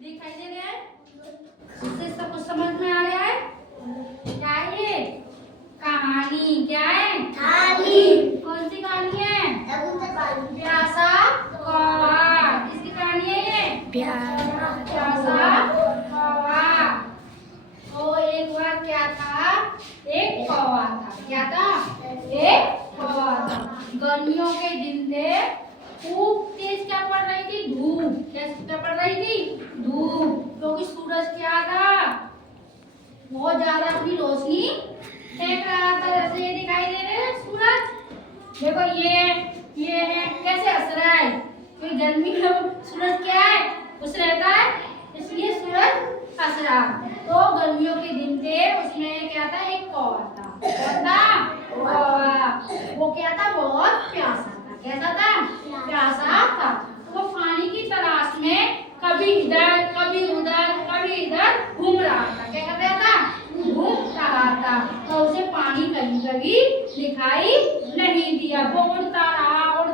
दिखाई दे रहा है? इससे सब कुछ समझ में आ रहा है? क्या है ये? कहानी क्या है? थाली। कौन सी कहानी है? प्यासा कौवा। किसकी कहानी है ये? प्यासा कौवा। तो एक बार क्या था? एक कौवा था। क्या था? एक कौवा था। गर्मियों के दिन थे, खूब तेज क्या पड़ रही थी? धूप। क्या पड़ रही थी? धूप। क्योंकि सूरज क्या था? बहुत ज्यादा अपनी रोशनी फेंक रहा था। जैसे ये दिखाई दे रहे हैं सूरज। देखो ये है, कैसे हंस रहा है? क्योंकि गर्मी में सूरज क्या है? खुश रहता है, इसलिए सूरज हंस रहा। तो गर्मियों के दिन थे, उसमें क्या था? एक कौवा था। कौन था? कौवा। वो क्या था? बहुत प्यासा था। कैसा था? प्यासा था। वो पानी की तलाश में कभी इधर कभी उधर कभी इधर घूम रहा था। क्या कर रहा था? घूम रहा था। तो उसे पानी कहीं कभी दिखाई नहीं दिया। वो उड़ता रहा और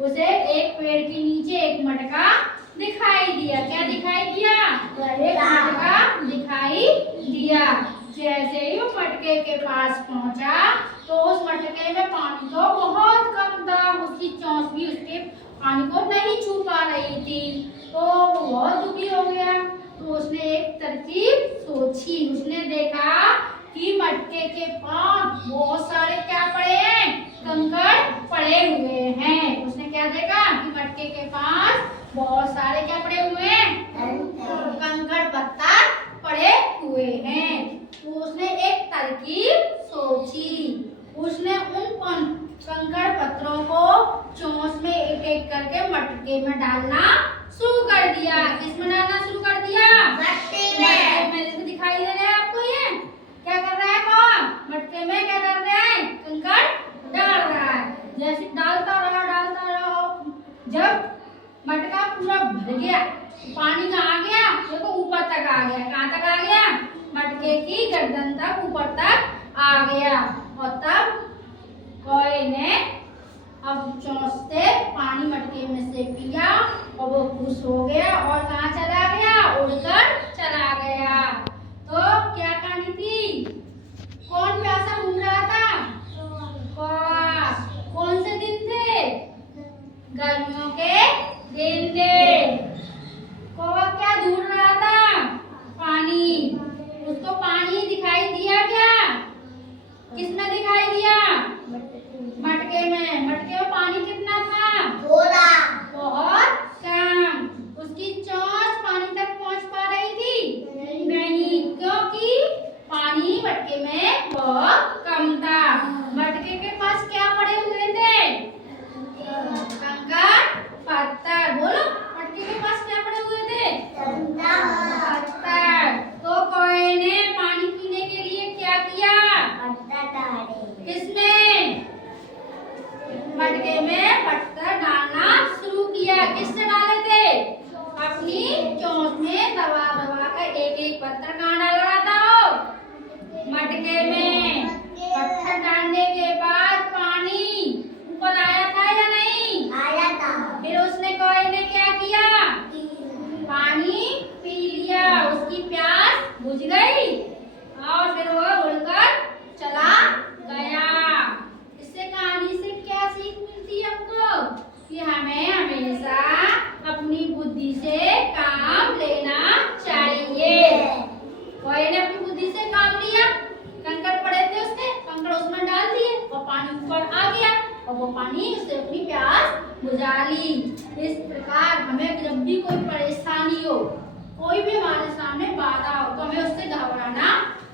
उसे एक पेड़ के नीचे एक मटका दिखाई दिया। क्या दिखाई दिया? एक मटका दिखाई दिया। जैसे ही वो मटके के पास पहुंचा तो उस मटके में पानी तो बहुत कम था। उसकी चोंच भी उसके पानी को नहीं छू पा रही थी। तो वो बहुत दुखी हो गया। तो उसने एक तरकीब सोची। उसने देखा कि मटके के पास बहुत सारे क्या पड़े हैं? कंकड़ पड़े हुए हैं। उसने क्या देखा कि मटके के पास बहुत सारे क्या पड़े हुए हैं? कंकड़ पत्थर पड़े हुए हैं। तो उसने एक तरकीब सोची। उसने उन कंकड़ पत्थरों को चोंच में एक एक करके मटके में डालना शुरू कर दिया। किसमें डालना शुरू कर दिया? मटके में। जैसे दिखाई दे रहा है आपको ये क्या कर रहा है? कौन मटके में क्या डाल रहा है? कंकड़ डाल रहा है। जैसे डालता रहा जब मटका पूरा भर गया, पानी कहाँ आ गया? देखो ऊपर तक आ गया। कहाँ तक आ गया? मटके की गर्दन तक, ऊपर तक आ गया। और तब कौवे ने अब चोंच से पानी मटके में से पिया और वो खुश हो गया और कहाँ चला गया? उड़कर चला गया। तो क्या कहानी थी? कौन प्यासा घूम रहा था? कौवा। कौन से दिन थे? गर्मियों के दिन थे। कौवा क्या ढूंढ रहा था? पानी। उसको पानी दिखाई दिया क्या? किसमें दिखाई दिया? मटके में। मटके में पानी कितना था? थोड़ा। बहुत कम। उसकी चोंच पानी तक पहुंच पा रही थी? नहीं, क्योंकि पानी मटके में बहुत कम था। मटके के पास क्या पड़े हुए थे? कंकड़ पत्थर। बोलो, मटके के पास क्या पड़े हुए थे? पत्थर। तो कौवे ने पानी पीने के लिए क्या किया? किसमें? मटके में पत्थर डालना शुरू किया। किसने डाले थे? अपनी चोंच में दबा दबा कर एक एक पत्थर कहाँ डाल रहा था? वो मटके में। पत्थर डालने के बाद पानी ऊपर आया था या नहीं? आया था। फिर उसने कौवे ने क्या किया? पानी पी लिया। उसकी प्यास बुझ गई और फिर वो उड़कर चला गया। इससे कहानी से क्या सीख मिलती है हमको? कि हमें हमेशा अपनी बुद्धि से काम लेना चाहिए। कौवे ने अपनी बुद्धि से काम लिया। कंकड़ पड़े थे उसके, कंकड़ उसमें डाल दिए और पानी ऊपर आ गया और वो पानी उससे अपनी प्यास बुझा ली। इस प्रकार हमें जब भी कोई परेशानी हो, कोई भी हमारे सामने बाधा हो, तो हमें उससे घबराना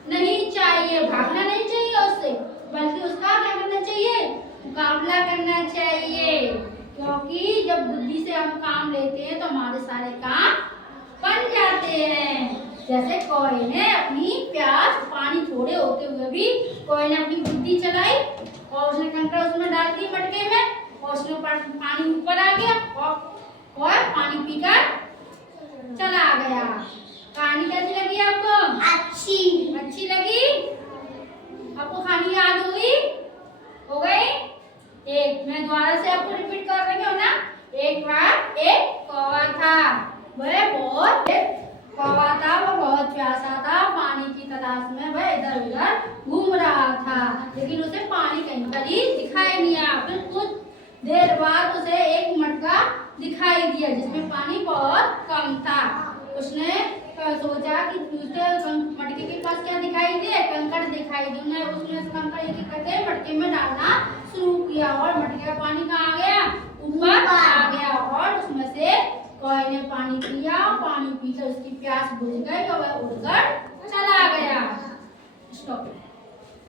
नहीं चाहिए, भागना नहीं चाहिए उससे, बल्कि उसका क्या करना चाहिए? मुकाबला करना चाहिए। क्योंकि जब बुद्धि से हम काम लेते हैं तो हमारे सारे काम बन जाते हैं। जैसे कौवे ने अपनी प्यास, पानी थोड़े होते हुए भी कौवे ने अपनी बुद्धि चलाई और उसने कंकड़ उसमें डाल दी मटके में और उसमें पानी ऊपर आ गया और पानी पीकर चला गया। कहानी कैसी लगी आपको? अच्छी लगी? आपको कहानी याद हुई? हो गई? मैं दोबारा से आपको रिपीट कर रही हूँ ना। एक बार एक कौवा था। वह बहुत कौवा था, वो बहुत प्यासा था। पानी की तलाश में वह इधर उधर घूम रहा था, लेकिन उसे पानी कहीं पर ही दिखाई नहीं आया। फिर कुछ देर बाद उसे एक मटका दिखाई दिया जिसमें पानी बहुत कम था। उसने सोचा कि दूसरे मटके के पास क्या दिखाई दे, कंकड़ दिखाई दे। उसने कंकड़ एक एक करके मटके में डालना शुरू किया और मटके का पानी कहाँ आ गया, ऊपर आ गया। और उसमें से कौवे ने पानी पिया। पानी पीकर उसकी प्यास बुझ गई और वह उड़कर